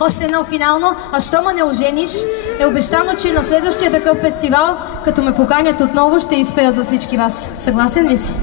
Още едно финално, а що ме не ожениш, е обещано, че на следващия такъв фестивал, като ме поканят отново, ще изпея за всички вас. Съгласен ли си?